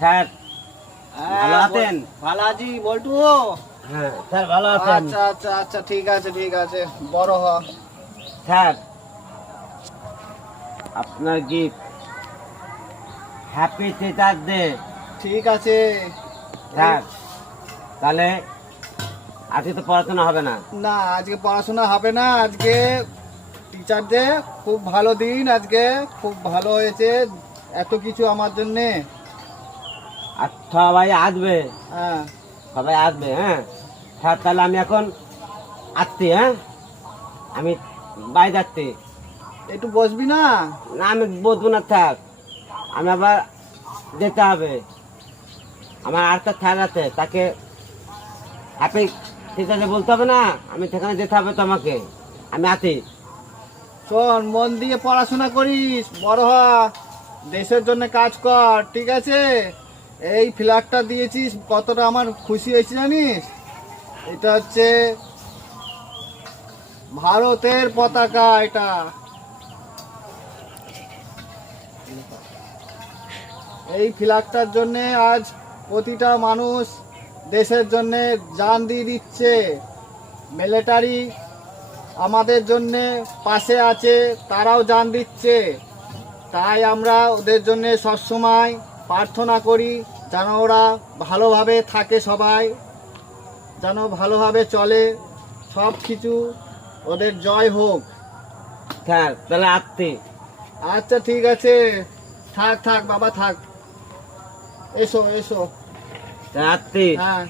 Sir ভালো আছেন? ভালো আছি বল্টু। হ্যাঁ স্যার ভালো আছেন? আচ্ছা আচ্ছা আচ্ছা, ঠিক আছে ঠিক আছে, বড় হ। স্যার আপনার গিফট হ্যাপি টিচার্স ডে। ঠিক আছে স্যার তাহলে আজকে তো পড়াশোনা হবে না। না, আজকে পড়াশোনা হবে না। আজকে টিচার ডে, খুব ভালো দিন। আজকে খুব ভালো হয়েছে, এত কিছু আমার জন্যে। আর সবাই আসবে, হ্যাঁ সবাই আসবে। হ্যাঁ স্যার তাহলে আমি এখন আসছি। হ্যাঁ আমি বাই যাচ্ছি। একটু বসবি না? না আমি বসবো না স্যার, আমি আবার যেতে হবে। আমার আরেকটা স্যার আছে, তাকে হ্যাপি টিচার্স ডে বলতে হবে না, আমি সেখানে যেতে হবে তো আমাকে। আমি আছি। শোন, মন দিয়ে পড়াশোনা করিস, বড় হ, দেশের জন্য কাজ কর, ঠিক আছে? এই ফ্ল্যাগটা দিয়েছিস, কতটা আমার খুশি হয়েছি জানিস? এটা হচ্ছে ভারতের পতাকা। এটা এই ফ্ল্যাগটার জন্যে আজ প্রতিটা মানুষ দেশের জন্যে জান দিয়ে দিচ্ছে। মিলিটারি আমাদের জন্যে পাশে আছে, তারাও জান দিচ্ছে। তাই আমরা ওদের জন্যে সবসময় প্রার্থনা করি, যেন ওরা ভালোভাবে থাকে, সবাই যেন ভালোভাবে চলে, সব কিছু ওদের জয় হোক। স্যার তাহলে আসছি। আচ্ছা ঠিক আছে, থাক থাক বাবা থাক, এসো এসো। স্যার আসছি। হ্যাঁ